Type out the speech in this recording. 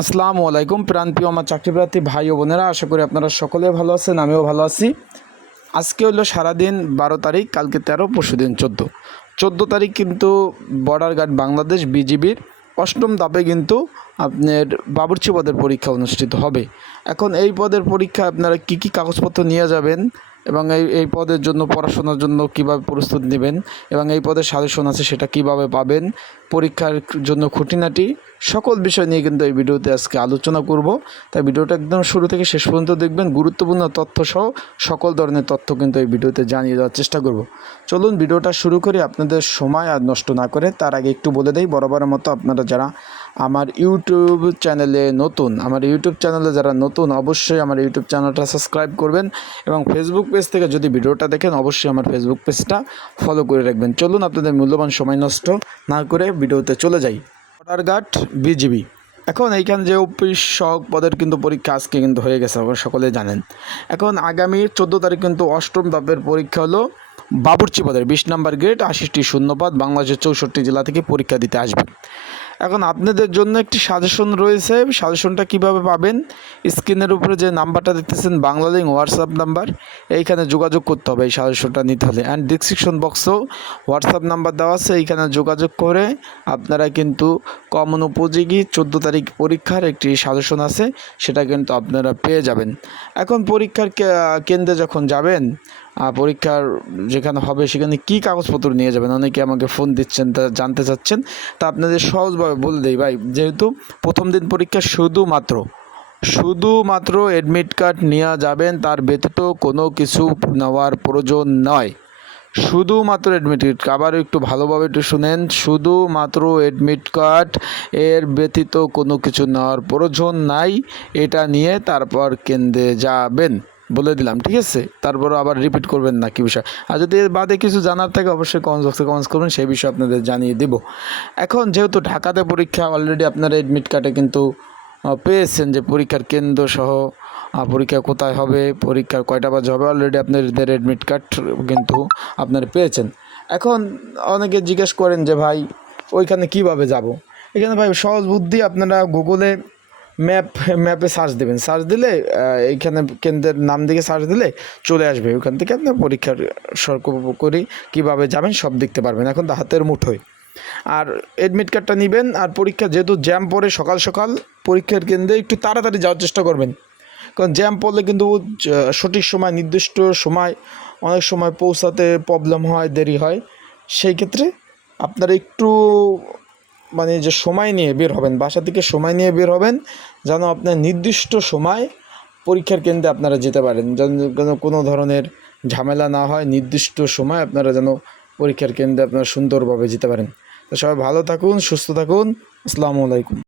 আসসালামু আলাইকুম প্রান্তীয় আমার চাকরিপ্রার্থী ভাই ও বোনেরা, আশা করি আপনারা সকলে ভালো আছেন, আমিও ভালো আছি। আজকে হলো সারাদিন বারো তারিখ, কালকে তেরো, পরশু দিন চোদ্দ। চোদ্দ তারিখ কিন্তু বর্ডার গার্ড বাংলাদেশ বিজিবির অষ্টম ধাপে কিন্তু আপনার বাবুর্চি পদের পরীক্ষা অনুষ্ঠিত হবে। এখন এই পদের পরীক্ষা আপনারা কি কি কাগজপত্র নিয়ে যাবেন এবং এই এই পদের জন্য, পড়াশোনার জন্য কীভাবে প্রস্তুত নেবেন এবং এই পদের সাজেশন আছে সেটা কীভাবে পাবেন, পরীক্ষার জন্য খুঁটিনাটি, সকল বিষয় নিয়ে কিন্তু এই ভিডিওতে আজকে আলোচনা করব। তাই ভিডিওটা একদম শুরু থেকে শেষ পর্যন্ত দেখবেন, গুরুত্বপূর্ণ তথ্য সহ সকল ধরনের তথ্য কিন্তু এই ভিডিওতে জানিয়ে দেওয়ার চেষ্টা করব। চলুন, ভিডিওটা শুরু করি। আপনাদের সময় আর নষ্ট না করে, তার আগে একটু বলে দেই, বরাবরের মতো আপনারা যারা আমার ইউটিউব চ্যানেলে নতুন, আমার ইউটিউব চ্যানেলে যারা নতুন, অবশ্যই আমার ইউটিউব চ্যানেলটা সাবস্ক্রাইব করবেন এবং ফেসবুক পেজ থেকে যদি ভিডিওটা দেখেন, অবশ্যই আমার ফেসবুক পেজটা ফলো করে রাখবেন। চলুন আপনাদের মূল্যবান সময় নষ্ট না করে ভিডিওতে চলে যাই। বর্ডার বিজিবি এখন এইখানে যে অফিস সহক পদের কিন্তু পরীক্ষা আজকে কিন্তু হয়ে গেছে, আপনারা সকলে জানেন। এখন আগামী চোদ্দ তারিখ কিন্তু অষ্টম ধাপের পরীক্ষা হলো বাবুর্চি পদের। বিশ নাম্বার গ্রেড আশিটি শূন্যপদ, বাংলাদেশের চৌষট্টি জেলা থেকে পরীক্ষা দিতে আসবে। এখন আপনাদের জন্য একটি সাজেশন রয়েছে। সাজেশনটা কীভাবে পাবেন? স্ক্রিনের উপরে যে নাম্বারটা দেখতেছেন বাংলা লিঙ্ক হোয়াটসঅ্যাপ নাম্বার, এইখানে যোগাযোগ করতে হবে এই সাজেশনটা নিতে হলে। অ্যান্ড ডিসক্রিপশন বক্সেও হোয়াটসঅ্যাপ নাম্বার দেওয়া আছে, এইখানে যোগাযোগ করে আপনারা কিন্তু কমন উপযোগী চোদ্দ তারিখ পরীক্ষার একটি সাজেশন আছে, সেটা কিন্তু আপনারা পেয়ে যাবেন। এখন পরীক্ষার কেন্দ্রে যখন যাবেন পরীক্ষার যেখানে হবে সেখানে কি কাগজপত্র নিয়ে যাবেন? অনেকে আমাকে ফোন দিচ্ছেন, তা জানতে চাচ্ছেন। তা আপনাদের সহজভাবে বলে দিই ভাই, যেহেতু প্রথম দিন পরীক্ষা শুধুমাত্র শুধুমাত্র অ্যাডমিট কার্ড নিয়ে যাবেন, তার ব্যতীত কোনো কিছু নেওয়ার প্রয়োজন নয়। শুধুমাত্র অ্যাডমিট কার্ড আবার একটু ভালোভাবে একটু শুনেন, শুধুমাত্র অ্যাডমিট কার্ড এর ব্যতীত কোনো কিছু নেওয়ার প্রয়োজন নাই, এটা নিয়ে তারপর কেন্দ্রে যাবেন। বলে দিলাম, ঠিক আছে? তারপর আবার রিপিট করবেন না কি বিষয়। আর যদি এর বাদে কিছু জানার থাকে, অবশ্যই কমেন্ট বক্সে কমেন্টস করবেন, সেই বিষয়ে আপনাদের জানিয়ে দেব। এখন যেহেতু ঢাকাতে পরীক্ষা অলরেডি আপনারা অ্যাডমিট কার্ডে কিন্তু পেয়েছেন যে পরীক্ষার কেন্দ্র সহ পরীক্ষা কোথায় হবে, পরীক্ষার কয়টা বাজে হবে অলরেডি আপনাদের অ্যাডমিট কার্ড কিন্তু আপনারা পেয়েছেন। এখন অনেকে জিজ্ঞেস করেন যে ভাই, ওইখানে কীভাবে যাব? এখানে ভাই সহজ বুদ্ধি, আপনারা গুগলে ম্যাপ ম্যাপে সার্চ দেবেন। সার্চ দিলে এইখানে কেন্দ্রের নাম দিকে সার্চ দিলে চলে আসবে। ওইখান থেকে আপনি পরীক্ষার সরকারি কীভাবে যাবেন সব দেখতে পারবেন। এখন তো হাতের মুঠোয়। আর অ্যাডমিট কার্ডটা নেবেন, আর পরীক্ষা যেহেতু জ্যাম পড়ে সকাল সকাল, পরীক্ষার কেন্দ্রে একটু তাড়াতাড়ি যাওয়ার চেষ্টা করবেন। কারণ জ্যাম পড়লে কিন্তু সঠিক সময়, নির্দিষ্ট সময়, অনেক সময় পৌঁছাতে প্রবলেম হয়, দেরি হয়। সেই ক্ষেত্রে আপনারা একটু মানে যে সময় নিয়ে বের হবেন বাসা থেকে সময় নিয়ে বের হবেন, যেন আপনার নির্দিষ্ট সময় পরীক্ষার কেন্দ্রে আপনারা যেতে পারেন, যেন যেন কোনো ধরনের ঝামেলা না হয়, নির্দিষ্ট সময় আপনারা যেন পরীক্ষার কেন্দ্রে আপনারা সুন্দরভাবে যেতে পারেন। তো সবাই ভালো থাকুন, সুস্থ থাকুন, আসসালামু আলাইকুম।